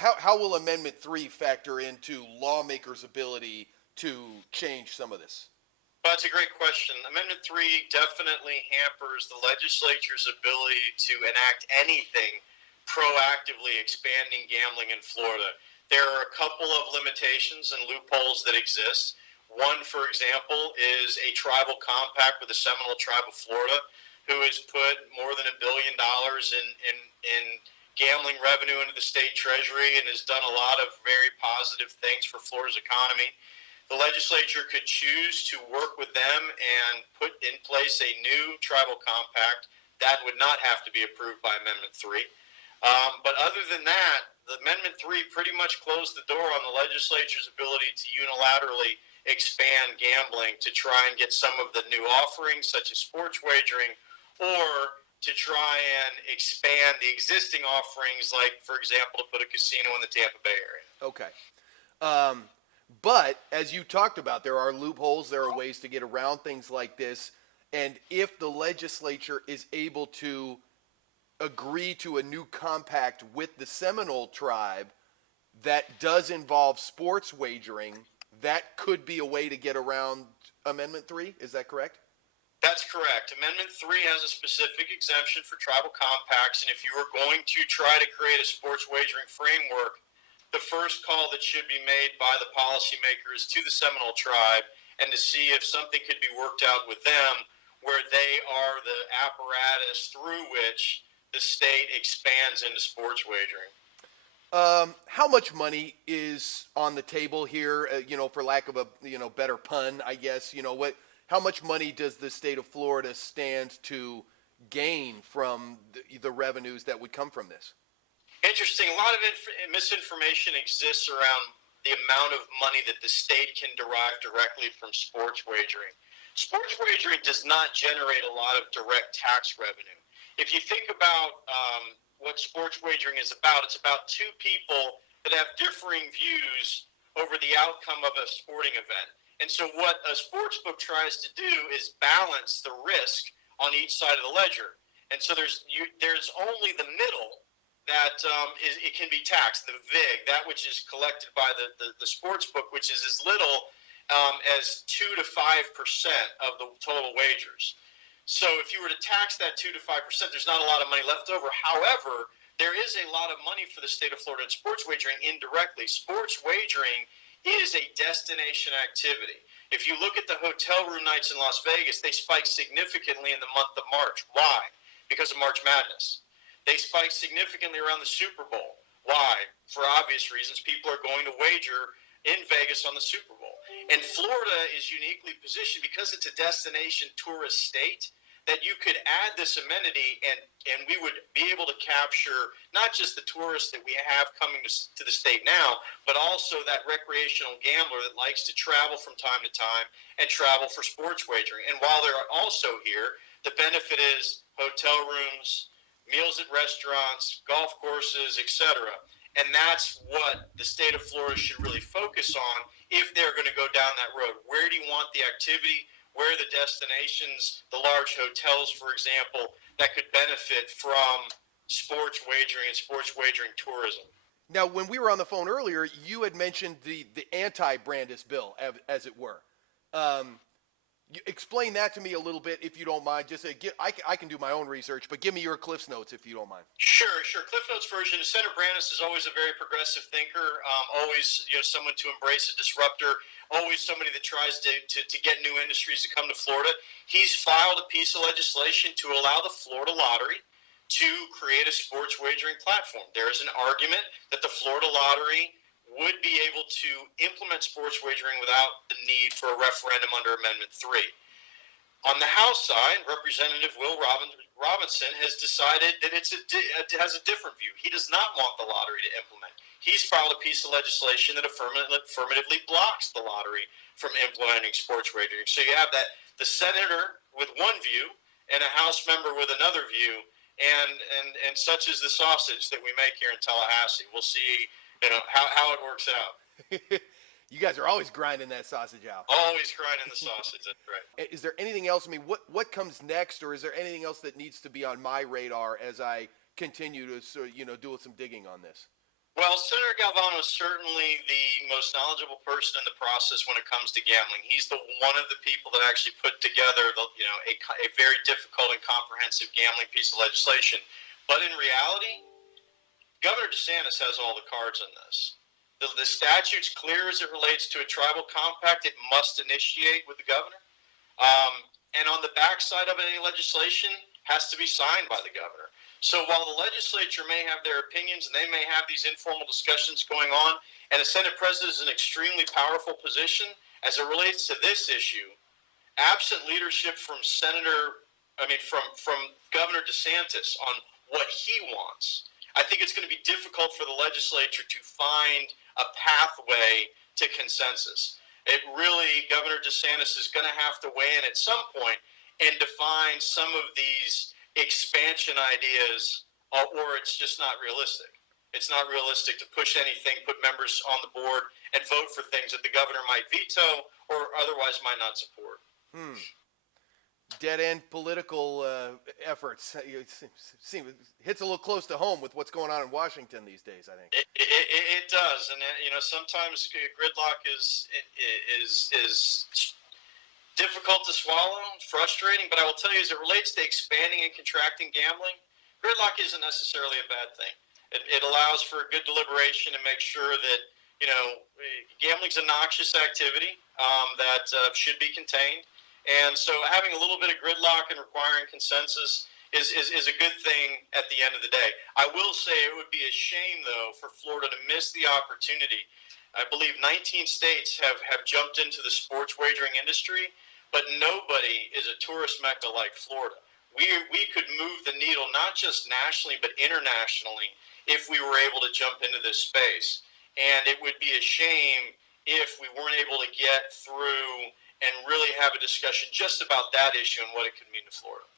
how will Amendment 3 factor into lawmakers' ability to change some of this? Well, that's a great question. Amendment 3 definitely hampers the legislature's ability to enact anything proactively expanding gambling in Florida. There are a couple of limitations and loopholes that exist. One, for example, is a tribal compact with the Seminole Tribe of Florida, who has put more than $1 billion in gambling revenue into the state treasury and has done a lot of very positive things for Florida's economy. The legislature could choose to work with them and put in place a new tribal compact that would not have to be approved by Amendment 3. But other than that, the Amendment 3 pretty much closed the door on the legislature's ability to unilaterally expand gambling to try and get some of the new offerings, such as sports wagering, or to try and expand the existing offerings, like, for example, to put a casino in the Tampa Bay area. Okay. But as you talked about, there are loopholes, there are ways to get around things like this. And if the legislature is able to agree to a new compact with the Seminole Tribe that does involve sports wagering, that could be a way to get around Amendment 3. Is that correct? That's correct. Amendment 3 has a specific exemption for tribal compacts, and if you were going to try to create a sports wagering framework, the first call that should be made by the policymakers to the Seminole Tribe and to see if something could be worked out with them where they are the apparatus through which the state expands into sports wagering. How much money is on the table here, for lack of a, better pun, I guess, how much money does the state of Florida stand to gain from the revenues that would come from this? Interesting. A lot of misinformation exists around the amount of money that the state can derive directly from sports wagering. Sports wagering does not generate a lot of direct tax revenue. If you think about what sports wagering is about, it's about two people that have differing views over the outcome of a sporting event. And so what a sports book tries to do is balance the risk on each side of the ledger. And so there's only the middle that it can be taxed, the VIG, that which is collected by the sports book, which is as little as 2 to 5% of the total wagers. So if you were to tax that 2 to 5%, there's not a lot of money left over. However, there is a lot of money for the state of Florida in sports wagering indirectly. Sports wagering is a destination activity. If you look at the hotel room nights in Las Vegas, they spike significantly in the month of March. Why? Because of March Madness. They spike significantly around the Super Bowl. Why? For obvious reasons. People are going to wager in Vegas on the Super Bowl. And Florida is uniquely positioned because it's a destination tourist state that you could add this amenity and we would be able to capture not just the tourists that we have coming to the state now, but also that recreational gambler that likes to travel from time to time and travel for sports wagering. And while they're also here, the benefit is hotel rooms, meals at restaurants, golf courses, etc. And that's what the state of Florida should really focus on if they're going to go down that road. Where do you want the activity? Where are the destinations, the large hotels, for example, that could benefit from sports wagering and sports wagering tourism? Now, when we were on the phone earlier, you had mentioned the AntiBrandes bill, as it were. Explain that to me a little bit, if you don't mind. Just I can do my own research, but give me your Cliff's Notes, if you don't mind. Sure. Cliff Notes version. Senator Brandes is always a very progressive thinker, always someone to embrace a disruptor, always somebody that tries to get new industries to come to Florida. He's filed a piece of legislation to allow the Florida Lottery to create a sports wagering platform. There is an argument that the Florida Lottery would be able to implement sports wagering without the need for a referendum under Amendment 3. On the House side, Representative Will Robinson has decided that it has a different view. He does not want the lottery to implement. He's filed a piece of legislation that affirmatively blocks the lottery from implementing sports wagering. So you have the senator with one view and a House member with another view, and such is the sausage that we make here in Tallahassee. We'll see how it works out. You guys are always grinding that sausage out. Always grinding the sausage, that's right. Is there anything else? I mean, what comes next, or is there anything else that needs to be on my radar as I continue to do some digging on this? Well, Senator Galvano is certainly the most knowledgeable person in the process when it comes to gambling. He's one of the people that actually put together a very difficult and comprehensive gambling piece of legislation. But in reality, Governor DeSantis has all the cards in this. The statute's clear as it relates to a tribal compact. It must initiate with the governor. And on the backside of any legislation has to be signed by the governor. So while the legislature may have their opinions and they may have these informal discussions going on, and the Senate President is an extremely powerful position as it relates to this issue, absent leadership from Governor DeSantis on what he wants, I think it's going to be difficult for the legislature to find a pathway to consensus. Governor DeSantis is going to have to weigh in at some point and define some of these expansion ideas, or it's just not realistic. It's not realistic to push anything, put members on the board, and vote for things that the governor might veto or otherwise might not support. Dead-end political efforts. It hits a little close to home with what's going on in Washington these days, I think. It does, and sometimes gridlock is difficult to swallow, frustrating. But I will tell you, as it relates to expanding and contracting gambling, gridlock isn't necessarily a bad thing. It allows for good deliberation and makes sure that gambling's a noxious activity that should be contained. And so having a little bit of gridlock and requiring consensus is a good thing at the end of the day. I will say it would be a shame, though, for Florida to miss the opportunity. I believe 19 states have jumped into the sports wagering industry, but nobody is a tourist mecca like Florida. We could move the needle not just nationally but internationally if we were able to jump into this space. And it would be a shame if we weren't able to get through and really have a discussion just about that issue and what it could mean to Florida.